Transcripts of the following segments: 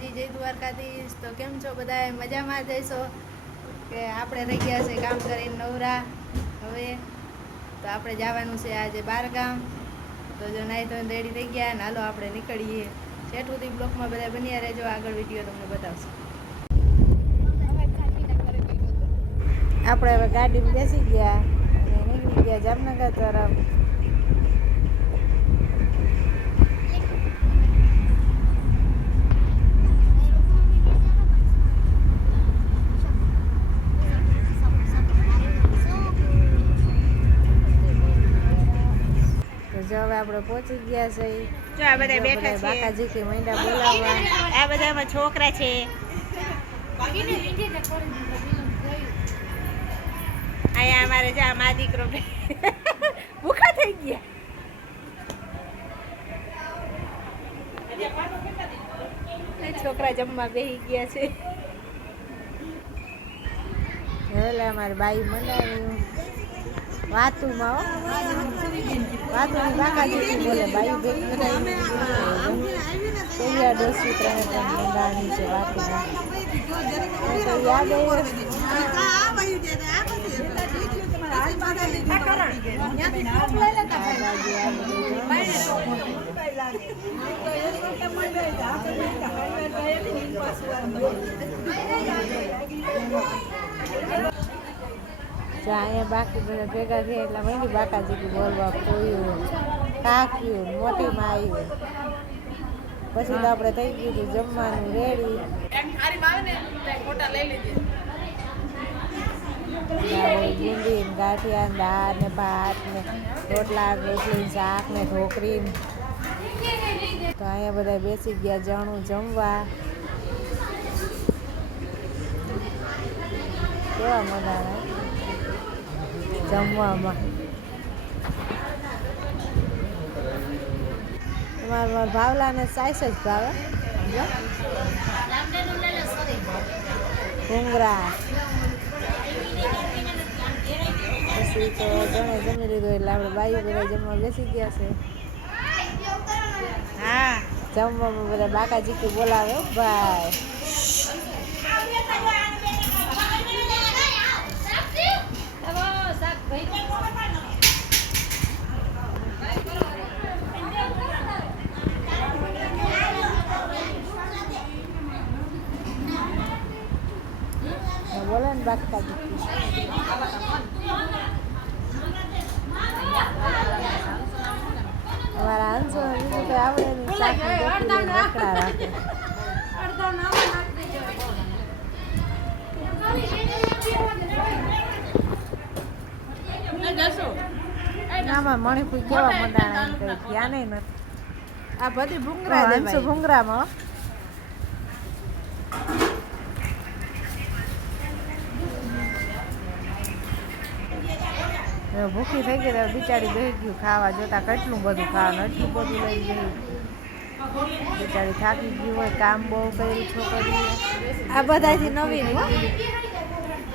માતાજી, જય દ્વારકાધીશ। તો કેમ છો બધા? મજામાં જઈશો કે આપણે રહી ગયા છે કામ કરીને નવરા હવે? તો આપણે જવાનું છે આજે બારગામ। તો જો નાઈ તો રેડી થઈ ગયા ને હાલો આપણે નીકળીએ। છેટ સુધી બ્લોકમાં બધા બન્યા રહેજો, આગળ વિડીયો તમને બતાવશું। આપણે હવે ગાડીમાં બેસી ગયા અને નીકળી ગયા જામનગર તરફ। જો હવે આપણે પહોંચી ગયા છે। જો આ બધા બેઠા છે, બાકાજી કે મૈંડા બોલાવવા। આ બધામાં છોકરા છે। અહીંયા અમારે જા મા દીકરો ભૂખા થઈ ગયા। છોકરા જમવા બેસી ગયા છે। એટલે અમારે બાઈ મંડાવ્યું વાતુમાં વાતુની બાકાજી બોલે બાઈ ભેગી તૈયાર ડોસી ત્રણે મંડાણી છે વાતુમાં। તો યાદ અહીંયા બાકી બધા ભેગા થયા એટલે મહિની બાકાજી બોલવા ખોયું કાક્યું મોટીમાં આવ્યું। પછી તો આપણે થઈ ગયું હતું જમવાનું રેડી। બુંદી ગાંઠિયા દાળ ને ભાત ને રોટલા રોટલી શાક ને ઢોકરી। તો અહીંયા બધા બેસી ગયા જણું જમવા। કેવા મજાના જમવામાં। મારા ભાવલાને સાઈસ જ ભાવે ભૂંગરા। પછી તો જણે જમી લીધું એટલે આપણે બાઈ બધા જમવા બેસી ગયા છે। હા, જમવામાં બધા બાકાજી કે બોલાવે ભાઈ। બોલે ને બાકાજી અમારા અંશો બીજું તો આવડે નહીં શાક રાખે। આમાં મણિપુર કેવા મંડાણા એમ કઈ ધ્યાન નથી। આ બધી ભૂંગરા અંશુ ભૂંગરામાં ભૂખી થઈ ગઈ બિચારી બેસી ગયું ખાવા। જોતા કેટલું બધું ખાવાનું એટલું બધું લઈ ગઈ બિચારી થાકી ગયું હોય, કામ બહુ કર્યું છોકરીએ। આ બધાથી નવીન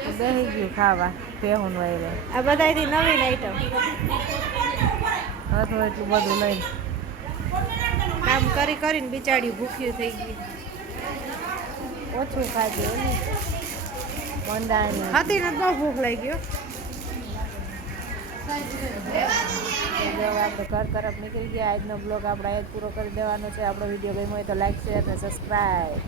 બેસી ગયું ખાવા ભેહું વયરે। આ બધાથી નવીન આઈટમ હતું એટલું બધું લઈને કામ કરી કરીને બિચારી ભૂખ્યું થઈ ગઈ। ઓછું ખાધું મંડાણી હતી ને બહુ ભૂખ લાગી ગયો। આપણે ઘર તરફ નીકળી ગયા। આજનો બ્લોગ આપણે આજ પૂરો કરી દેવાનો છે। આપણો વિડીયો ગમ્યો હોય તો લાઈક શેર અને સબસ્ક્રાઈબ।